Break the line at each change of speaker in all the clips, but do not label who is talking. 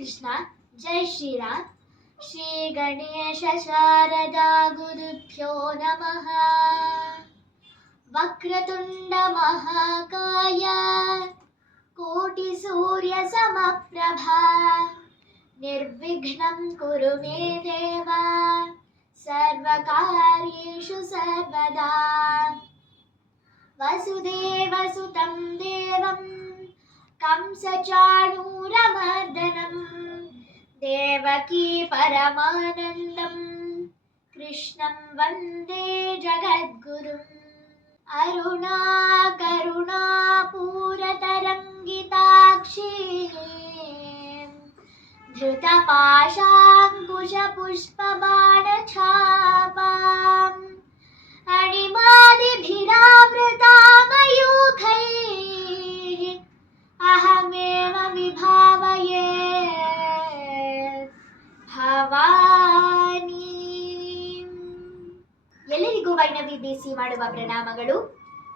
కృష్ణ. జై శ్రీరామ్. శ్రీ గణేశ శారదా గురుభ్యో నమ. వక్రతుండ మహాకాయ. కోటి సూర్య సమప్రభ. నిర్విఘ్నం కురు మే దేవ. సర్వకార్యేషు సర్వదా. వసుదేవసుతం దేవం कंसचाणूरमर्दनं देवकी परमानन्दं कृष्णं वंदे जगद्गुरुम्। अरुणा करुणापूरतरङ्गिताक्षी धृतपाशाङ्कुशपुष्पबाणछापाम् अणिमादिभिरावृतामयूखैः अहमेव विभावये ಭವಾನಿ ಎಲ್ಲರಿಗೂ ವೈಣವಿ ಬೇಸಿ ಮಾಡುವ ಪ್ರಣಾಮಗಳು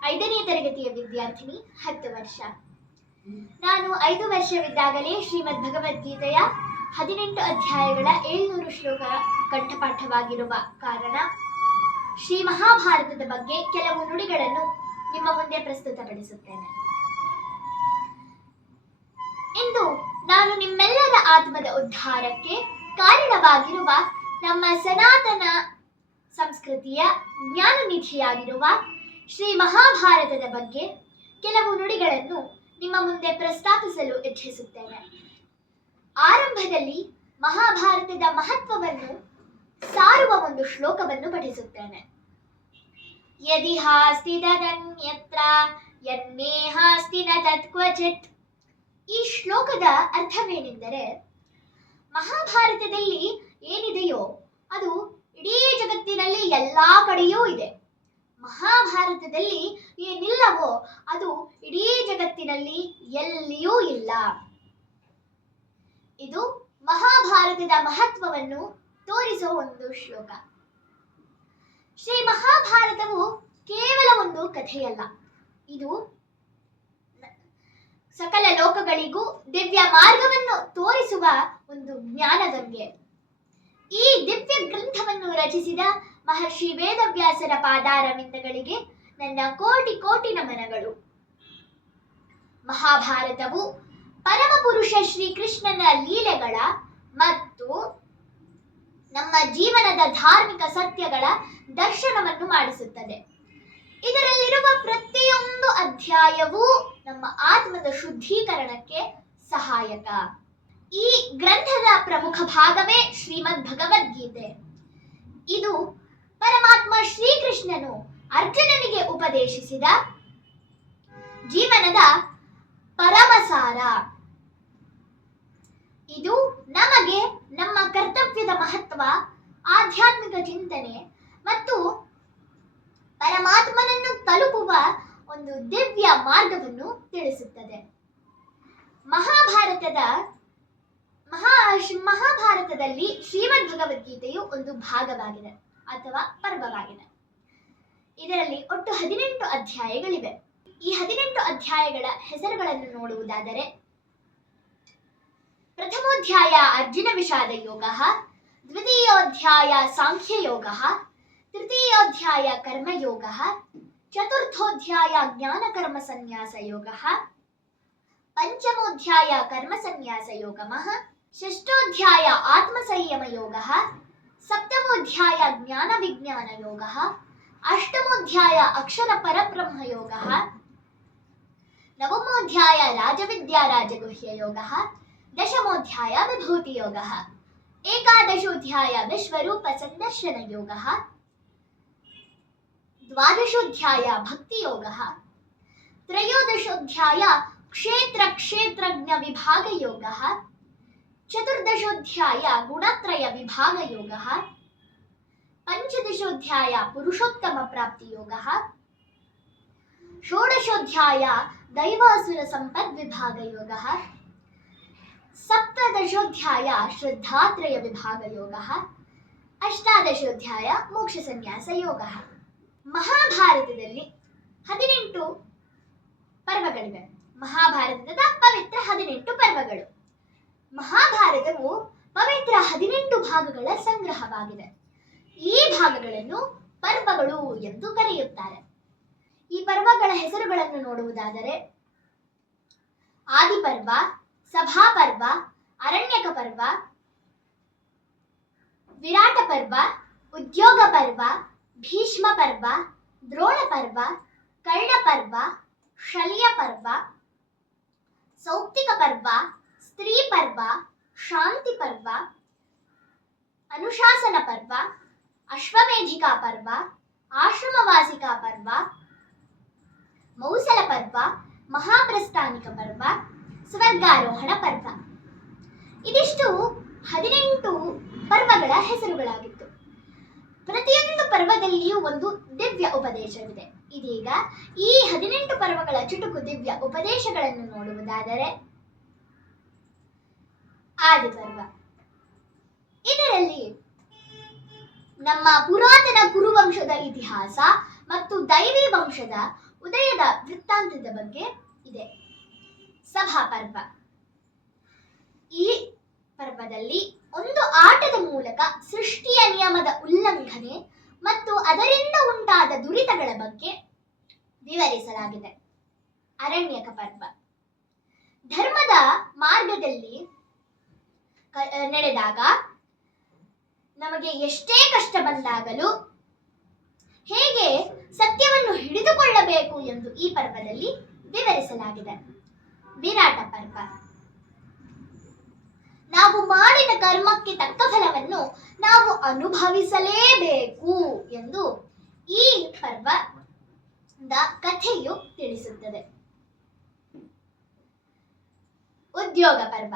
ಐದನೇ ತರಗತಿಯ ವಿದ್ಯಾರ್ಥಿನಿ ಹತ್ತು ವರ್ಷ ನಾನು ಐದು ವರ್ಷವಿದ್ದಾಗಲೇ ಶ್ರೀಮದ್ ಭಗವದ್ಗೀತೆಯ ಹದಿನೆಂಟು ಅಧ್ಯಾಯಗಳ ಏಳ್ನೂರು ಶ್ಲೋಕ ಕಂಠಪಾಠವಾಗಿರುವ ಕಾರಣ ಶ್ರೀ ಮಹಾಭಾರತದ ಬಗ್ಗೆ ಕೆಲವು ನುಡಿಗಳನ್ನು ನಿಮ್ಮ ಮುಂದೆ ಪ್ರಸ್ತುತಪಡಿಸುತ್ತೇನೆ ಇಂದು ನಾನು ನಿಮ್ಮೆಲ್ಲರ ಆತ್ಮದ ಉದ್ಧಾರಕ್ಕೆ ಕಾರಣವಾಗಿರುವ ನಮ್ಮ ಸನಾತನ ಸಂಸ್ಕೃತಿಯ ಜ್ಞಾನ ನಿಧಿಯಾಗಿರುವ ಶ್ರೀ ಮಹಾಭಾರತದ ಬಗ್ಗೆ ಕೆಲವು ನುಡಿಗಳನ್ನು ನಿಮ್ಮ ಮುಂದೆ ಪ್ರಸ್ತಾಪಿಸಲು ಇಚ್ಛಿಸುತ್ತೇನೆ. ಆರಂಭದಲ್ಲಿ ಮಹಾಭಾರತದ ಮಹತ್ವವನ್ನು ಸಾರುವ ಒಂದು ಶ್ಲೋಕವನ್ನು ಪಠಿಸುತ್ತೇನೆ. ಯದಿ ಹಾಸ್ತಿ ತದನ್ಯತ್ರ, ಯನ್ನೇಹಾಸ್ತಿ ನ ತತ್ಕ್ವಚಿತ್ ಈ ಶ್ಲೋಕದ ಅರ್ಥವೇನೆಂದರೆ, ಮಹಾಭಾರತದಲ್ಲಿ ಏನಿದೆಯೋ ಅದು ಇಡೀ ಜಗತ್ತಿನಲ್ಲಿ ಎಲ್ಲಾ ಕಡೆಯೂ ಇದೆ. ಮಹಾಭಾರತದಲ್ಲಿ ಏನಿಲ್ಲವೋ ಅದು ಇಡೀ ಜಗತ್ತಿನಲ್ಲಿ ಎಲ್ಲಿಯೂ ಇಲ್ಲ. ಇದು ಮಹಾಭಾರತದ ಮಹತ್ವವನ್ನು ತೋರಿಸುವ ಒಂದು ಶ್ಲೋಕ. ಶ್ರೀ ಮಹಾಭಾರತವು ಕೇವಲ ಒಂದು ಕಥೆಯಲ್ಲ. ಇದು ಸಕಲ ಲೋಕಗಳಿಗೂ ದಿವ್ಯ ಮಾರ್ಗವನ್ನು ತೋರಿಸುವ ಒಂದು ಜ್ಞಾನಗಂಗೆ ಈ ದಿವ್ಯ ಗ್ರಂಥವನ್ನು ರಚಿಸಿದ ಮಹರ್ಷಿ ವೇದವ್ಯಾಸರ ಪಾದಾರವಿಂದಗಳಿಗೆ ನನ್ನ ಕೋಟಿ ಕೋಟಿ ನಮನಗಳು. ಮಹಾಭಾರತವು ಪರಮಪುರುಷ ಶ್ರೀಕೃಷ್ಣನ ಲೀಲೆಗಳ ಮತ್ತು ನಮ್ಮ ಜೀವನದ ಧಾರ್ಮಿಕ ಸತ್ಯಗಳ ದರ್ಶನವನ್ನು ಮಾಡಿಸುತ್ತದೆ. ಇದರಲ್ಲಿರುವ ಪ್ರತಿಯೊಂದು ಅಧ್ಯಾಯವೂ ನಮ್ಮ ಆತ್ಮದ ಶುದ್ಧೀಕರಣಕ್ಕೆ ಸಹಾಯಕ. ಈ ಗ್ರಂಥದ ಪ್ರಮುಖ ಭಾಗವೇ ಶ್ರೀಮದ್ ಭಗವದ್ಗೀತೆ ಇದು ಪರಮಾತ್ಮ ಶ್ರೀಕೃಷ್ಣನು ಅರ್ಜುನನಿಗೆ ಉಪದೇಶಿಸಿದ ಜೀವನದ ಪರಮಸಾರ. ಇದು ನಮಗೆ ನಮ್ಮ ಕರ್ತವ್ಯದ ಮಹತ್ವ, ಆಧ್ಯಾತ್ಮಿಕ ಚಿಂತನೆ ಮತ್ತು ಪರಮಾತ್ಮನನ್ನು ತಲುಪುವ ಒಂದು ದಿವ್ಯ ಮಾರ್ಗವನ್ನು ತಿಳಿಸುತ್ತದೆ. ಮಹಾಭಾರತದ ಮಹಾ ಮಹಾಭಾರತದಲ್ಲಿ ಶ್ರೀಮದ್ ಭಗವದ್ಗೀತೆಯು ಒಂದು ಭಾಗವಾಗಿದೆ ಅಥವಾ ಪರ್ವವಾಗಿದೆ. ಇದರಲ್ಲಿ ಒಟ್ಟು ಹದಿನೆಂಟು ಅಧ್ಯಾಯಗಳಿವೆ. ಈ ಹದಿನೆಂಟು ಅಧ್ಯಾಯಗಳ ಹೆಸರುಗಳನ್ನು ನೋಡುವುದಾದರೆ, ಪ್ರಥಮೋಧ್ಯಾಯ ಅರ್ಜುನ ವಿಷಾದ ಯೋಗ, ದ್ವಿತೀಯೋಧ್ಯಾಯ ಸಾಂಖ್ಯ ಯೋಗ तृतीयोऽध्याय कर्मयोगः चतुर्थोऽध्याय ज्ञानकर्मसन्न्यासयोगः पञ्चमोऽध्याय कर्मसन्न्यासयोगमः षष्ठोऽध्याय आत्मसंयमयोगः राजगुह्य योग दशमोध्याय विभूति योग एकादशोध्याय दशमोऽध्याय विभूतियोगः एकादशोऽध्याय विश्वरूपसन्दर्शनयोगः द्वादशोऽध्याय भक्तियोगः। त्रयोदशोऽध्याय क्षेत्रक्षेत्रज्ञविभागयोगः। चतुर्दशोऽध्याय गुणत्रयविभागयोगः। पञ्चदशोऽध्याय पुरुषोत्तमप्राप्तियोगः। षोडशोऽध्याय दैवासुरसम्पद्विभागयोगः। सप्तदशोऽध्याय श्रद्धात्रयविभागयोगः। अष्टादशोऽध्याय मोक्षसन्न्यासयोगः। ಮಹಾಭಾರತದಲ್ಲಿ ಹದಿನೆಂಟು ಪರ್ವಗಳಿವೆ. ಮಹಾಭಾರತದ ಪವಿತ್ರ ಹದಿನೆಂಟು ಪರ್ವಗಳು. ಮಹಾಭಾರತವು ಪವಿತ್ರ ಹದಿನೆಂಟು ಭಾಗಗಳ ಸಂಗ್ರಹವಾಗಿದೆ. ಈ ಭಾಗಗಳನ್ನು ಪರ್ವಗಳು ಎಂದು ಕರೆಯುತ್ತಾರೆ. ಈ ಪರ್ವಗಳ ಹೆಸರುಗಳನ್ನು ನೋಡುವುದಾದರೆ ಆದಿಪರ್ವ, ಸಭಾಪರ್ವ ಅರಣ್ಯಕ ಪರ್ವ ವಿರಾಟ ಪರ್ವ ಉದ್ಯೋಗ ಪರ್ವ ಭೀಷ್ಮ ಪರ್ವ, ದ್ರೋಣ ಪರ್ವ, ಕರ್ಣ ಪರ್ವ, ಶಲ್ಯ ಪರ್ವ, ಸೌಪ್ತಿಕ ಪರ್ವ, ಸ್ತ್ರೀ ಪರ್ವ, ಶಾಂತಿ ಪರ್ವ, ಅನುಶಾಸನ ಪರ್ವ, ಅಶ್ವಮೇಧಿಕಾ ಪರ್ವ, ಆಶ್ರಮವಾಸಿಕಾ ಪರ್ವ, ಮೌಸಲ ಪರ್ವ, ಮಹಾಪ್ರಸ್ಥಾನಿಕ ಪರ್ವ, ಸ್ವರ್ಗಾರೋಹಣ ಪರ್ವ. ಇದಿಷ್ಟು ಹದಿನೆಂಟು ಪರ್ವಗಳ ಹೆಸರುಗಳಾಗಿತ್ತು ಪ್ರತಿಯೊಂದು ಪರ್ವದಲ್ಲಿಯೂ ಒಂದು ದಿವ್ಯ ಉಪದೇಶವಿದೆ. ಇದೀಗ ಈ ಹದಿನೆಂಟು ಪರ್ವಗಳ ಚುಟುಕು ದಿವ್ಯ ಉಪದೇಶಗಳನ್ನು ನೋಡುವುದಾದರೆ, ಆದಿಪರ್ವ. ಇದರಲ್ಲಿ ನಮ್ಮ ಪುರಾತನ ಕುರುವಂಶದ ಇತಿಹಾಸ ಮತ್ತು ದೈವಿ ವಂಶದ ಉದಯದ ವೃತ್ತಾಂತದ ಬಗ್ಗೆ ಇದೆ. ಸಭಾ ಪರ್ವ ಈ ಪರ್ವದಲ್ಲಿ ಒಂದು ಆಟದ ಮೂಲಕ ಸೃಷ್ಟಿಯ ನಿಯಮದ ಉಲ್ಲಂಘನೆ ಮತ್ತು ಅದರಿಂದ ಉಂಟಾದ ದುರಿತಗಳ ಬಗ್ಗೆ ವಿವರಿಸಲಾಗಿದೆ. ಅರಣ್ಯಕ ಪರ್ವ. ಧರ್ಮದ ಮಾರ್ಗದಲ್ಲಿ ನಡೆದಾಗ ನಮಗೆ ಎಷ್ಟೇ ಕಷ್ಟ ಬಂದಾಗಲೂ ಹೇಗೆ ಸತ್ಯವನ್ನು ಹಿಡಿದುಕೊಳ್ಳಬೇಕು ಎಂದು ಈ ಪರ್ವದಲ್ಲಿ ವಿವರಿಸಲಾಗಿದೆ. ವಿರಾಟ ಪರ್ವ. ನಾವು ಮಾಡಿದ ಕರ್ಮಕ್ಕೆ ತಕ್ಕ ಫಲವನ್ನು ನಾವು ಅನುಭವಿಸಲೇಬೇಕು ಎಂದು ಈ ಪರ್ವದ ಕಥೆಯು ತಿಳಿಸುತ್ತದೆ. ಉದ್ಯೋಗ ಪರ್ವ.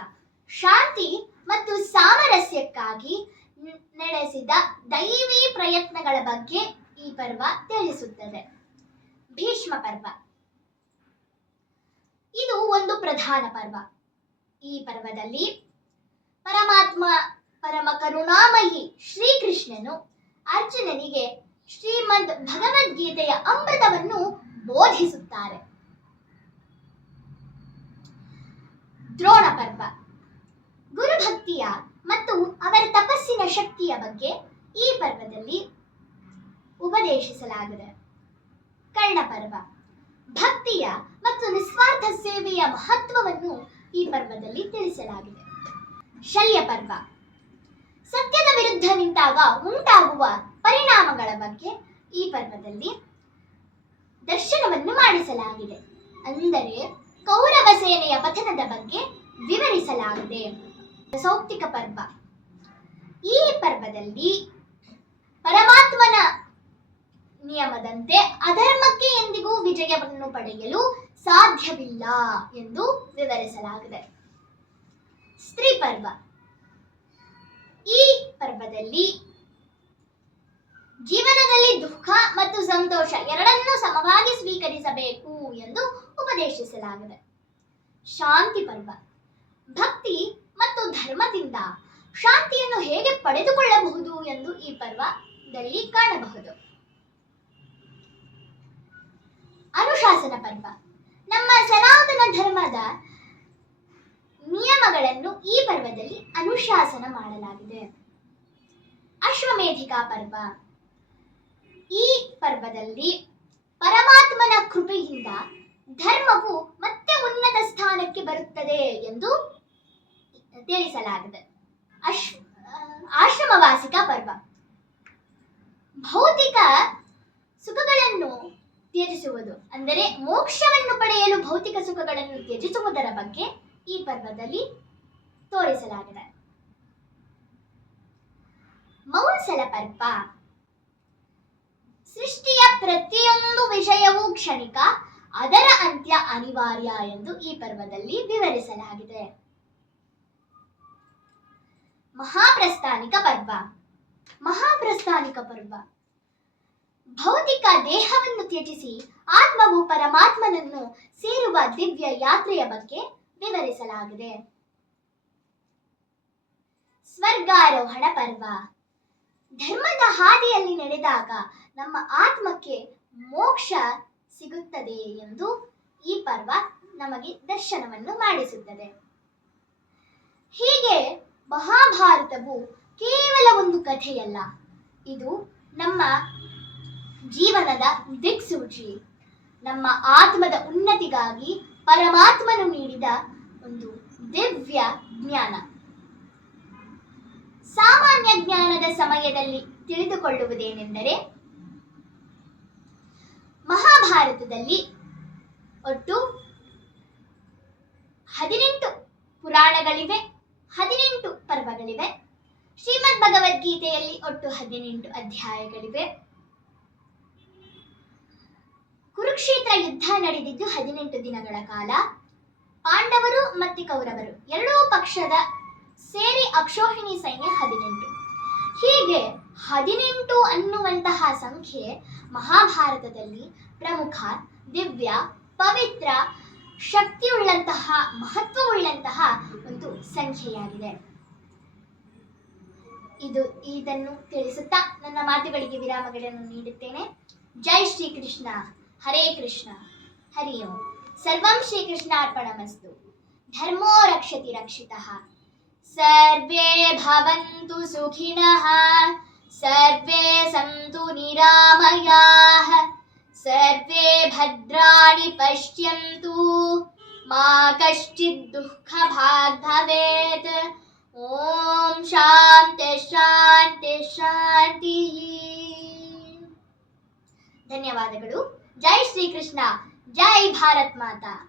ಶಾಂತಿ ಮತ್ತು ಸಾಮರಸ್ಯಕ್ಕಾಗಿ ನಡೆಸಿದ ದೈವಿ ಪ್ರಯತ್ನಗಳ ಬಗ್ಗೆ ಈ ಪರ್ವ ತಿಳಿಸುತ್ತದೆ. ಭೀಷ್ಮ ಪರ್ವ. ಇದು ಒಂದು ಪ್ರಧಾನ ಪರ್ವ. ಈ ಪರ್ವದಲ್ಲಿ ಪರಮಾತ್ಮ ಪರಮ ಕರುಣಾಮಯಿ ಶ್ರೀಕೃಷ್ಣನು ಅರ್ಜುನನಿಗೆ ಶ್ರೀಮದ್ ಭಗವದ್ಗೀತೆಯ ಅಮೃತವನ್ನು ಬೋಧಿಸುತ್ತಾರೆ. ದ್ರೋಣ ಪರ್ವ. ಗುರುಭಕ್ತಿಯ ಮತ್ತು ಅವರ ತಪಸ್ಸಿನ ಶಕ್ತಿಯ ಬಗ್ಗೆ ಈ ಪರ್ವದಲ್ಲಿ ಉಪದೇಶಿಸಲಾಗಿದೆ. ಕರ್ಣ ಪರ್ವ. ಭಕ್ತಿಯ ಮತ್ತು ನಿಸ್ವಾರ್ಥ ಸೇವೆಯ ಮಹತ್ವವನ್ನು ಈ ಪರ್ವದಲ್ಲಿ ತಿಳಿಸಲಾಗಿದೆ. ಶಲ್ಯ ಪರ್ವ ಸತ್ಯದ ವಿರುದ್ಧ ನಿಂತಾಗ ಉಂಟಾಗುವ ಪರಿಣಾಮಗಳ ಬಗ್ಗೆ ಈ ಪರ್ವದಲ್ಲಿ ದರ್ಶನವನ್ನು ಮಾಡಿಸಲಾಗಿದೆ. ಅಂದರೆ ಕೌರವ ಸೇನೆಯ ಪತನದ ಬಗ್ಗೆ ವಿವರಿಸಲಾಗಿದೆ. ಸೌಪ್ತಿಕ ಪರ್ವ. ಈ ಪರ್ವದಲ್ಲಿ ಪರಮಾತ್ಮನ ನಿಯಮದಂತೆ ಅಧರ್ಮಕ್ಕೆ ಎಂದಿಗೂ ವಿಜಯವನ್ನು ಪಡೆಯಲು ಸಾಧ್ಯವಿಲ್ಲ ಎಂದು ವಿವರಿಸಲಾಗಿದೆ. ಸ್ತ್ರೀ ಪರ್ವ. ಈ ಪರ್ವದಲ್ಲಿ ಜೀವನದಲ್ಲಿ ದುಃಖ ಮತ್ತು ಸಂತೋಷ ಎರಡನ್ನೂ ಸಮವಾಗಿ ಸ್ವೀಕರಿಸಬೇಕು ಎಂದು ಉಪದೇಶಿಸಲಾಗಿದೆ. ಶಾಂತಿ ಪರ್ವ. ಭಕ್ತಿ ಮತ್ತು ಧರ್ಮದಿಂದ ಶಾಂತಿಯನ್ನು ಹೇಗೆ ಪಡೆದುಕೊಳ್ಳಬಹುದು ಎಂದು ಈ ಪರ್ವದಲ್ಲಿ ಕಾಣಬಹುದು. ಅನುಶಾಸನ ಪರ್ವ. ನಮ್ಮ ಸನಾತನ ಧರ್ಮದ ನಿಯಮಗಳನ್ನು ಈ ಪರ್ವದಲ್ಲಿ ಅನುಶಾಸನ ಮಾಡಲಾಗಿದೆ. ಅಶ್ವಮೇಧಿಕಾ ಪರ್ವ. ಈ ಪರ್ವದಲ್ಲಿ ಪರಮಾತ್ಮನ ಕೃಪೆಯಿಂದ ಧರ್ಮವು ಮತ್ತೆ ಉನ್ನತ ಸ್ಥಾನಕ್ಕೆ ಬರುತ್ತದೆ ಎಂದು ತಿಳಿಸಲಾಗಿದೆ. ಅಶ್, ಆಶ್ರಮವಾಸಿಕ ಪರ್ವ. ಭೌತಿಕ ಸುಖಗಳನ್ನು ತ್ಯಜಿಸುವುದು, ಅಂದರೆ ಮೋಕ್ಷವನ್ನು ಪಡೆಯಲು ಭೌತಿಕ ಸುಖಗಳನ್ನು ತ್ಯಜಿಸುವುದರ ಬಗ್ಗೆ ಈ ಪರ್ವದಲ್ಲಿ ತೋರಿಸಲಾಗಿದೆ. ಮೌಸಲ ಪರ್ವ ಸೃಷ್ಟಿಯ ಪ್ರತಿಯೊಂದು ವಿಷಯವೂ ಕ್ಷಣಿಕ, ಅದರ ಅಂತ್ಯ ಅನಿವಾರ್ಯ ಎಂದು ಈ ಪರ್ವದಲ್ಲಿ ವಿವರಿಸಲಾಗಿದೆ. ಮಹಾಪ್ರಸ್ಥಾನಿಕ ಪರ್ವ. ಮಹಾಪ್ರಸ್ಥಾನಿಕ ಪರ್ವ. ಭೌತಿಕ ದೇಹವನ್ನು ತ್ಯಜಿಸಿ, ಆತ್ಮವು ಪರಮಾತ್ಮನನ್ನು ಸೇರುವ ದಿವ್ಯ ಯಾತ್ರೆಯ ಬಗ್ಗೆ ವಿವರಿಸಲಾಗಿದೆ. ಸ್ವರ್ಗಾರೋಹಣ ಪರ್ವ. ಧರ್ಮದ ಹಾದಿಯಲ್ಲಿ ನಡೆದಾಗ ನಮ್ಮ ಆತ್ಮಕ್ಕೆ ಮೋಕ್ಷ ಸಿಗುತ್ತದೆ ಎಂದು ಈ ಪರ್ವ ನಮಗೆ ದರ್ಶನವನ್ನು ಮಾಡಿಸುತ್ತದೆ. ಹೀಗೆ ಮಹಾಭಾರತವು ಕೇವಲ ಒಂದು ಕಥೆಯಲ್ಲ, ಇದು ನಮ್ಮ ಜೀವನದ ದಿಕ್ಸೂಚಿ. ನಮ್ಮ ಆತ್ಮದ ಉನ್ನತಿಗಾಗಿ ಪರಮಾತ್ಮನು ನೀಡಿದ ಒಂದು ದಿವ್ಯ ಜ್ಞಾನ. ಸಾಮಾನ್ಯ ಜ್ಞಾನದ ಸಮಯದಲ್ಲಿ ತಿಳಿದುಕೊಳ್ಳುವುದೇನೆಂದರೆ, ಮಹಾಭಾರತದಲ್ಲಿ ಒಟ್ಟು ಹದಿನೆಂಟು ಪುರಾಣಗಳಿವೆ, ಹದಿನೆಂಟು ಪರ್ವಗಳಿವೆ. ಶ್ರೀಮದ್ ಭಗವದ್ಗೀತೆಯಲ್ಲಿ ಒಟ್ಟು ಹದಿನೆಂಟು ಅಧ್ಯಾಯಗಳಿವೆ. ಕುರುಕ್ಷೇತ್ರ ಯುದ್ಧ ನಡೆದಿದ್ದು ಹದಿನೆಂಟು ದಿನಗಳ ಕಾಲ. ಪಾಂಡವರು ಮತ್ತು ಕೌರವರು ಎರಡೂ ಪಕ್ಷದ ಸೇರಿ ಅಕ್ಷೋಹಿಣಿ ಸೈನ್ಯ ಹದಿನೆಂಟು. ಹೀಗೆ ಹದಿನೆಂಟು ಅನ್ನುವಂತಹ ಸಂಖ್ಯೆ ಮಹಾಭಾರತದಲ್ಲಿ ಪ್ರಮುಖ, ದಿವ್ಯ, ಪವಿತ್ರ, ಶಕ್ತಿಯುಳ್ಳಂತಹ, ಮಹತ್ವವುಳ್ಳಂತಹ ಒಂದು ಸಂಖ್ಯೆಯಾಗಿದೆ. ಇದು ಇದನ್ನು ತಿಳಿಸುತ್ತಾ ನನ್ನ ಮಾತುಗಳಿಗೆ ವಿರಾಮಗಳನ್ನು ನೀಡುತ್ತೇನೆ. ಜೈ ಶ್ರೀಕೃಷ್ಣ. ಹರೇ ಕೃಷ್ಣ ಹರಿ ಓಂ ಸರ್ವಂ ಶ್ರೀಕೃಷ್ಣಾರ್ಪಣಮಸ್ತು ಧರ್ಮೋ ರಕ್ಷತಿ ರಕ್ಷಿತಃ ಸರ್ವೇ ಭವಂತು ಸುಖಿನಃ ಸರ್ವೇ ಸಂತು ನಿರಾಮಯಾಃ ಸರ್ವೇ ಭದ್ರಾಣಿ ಪಶ್ಯಂತು ಮಾ ಕಶ್ಚಿತ್ ದುಃಖ ಭಾಗ್ ಭವೇತ್ ಓಂ ಶಾಂತಿ ಶಾಂತಿ ಶಾಂತಿ ಧನ್ಯವಾದಗಳು ಜೈ ಶ್ರೀಕೃಷ್ಣ ಜೈ ಭಾರತ್ ಮಾತಾ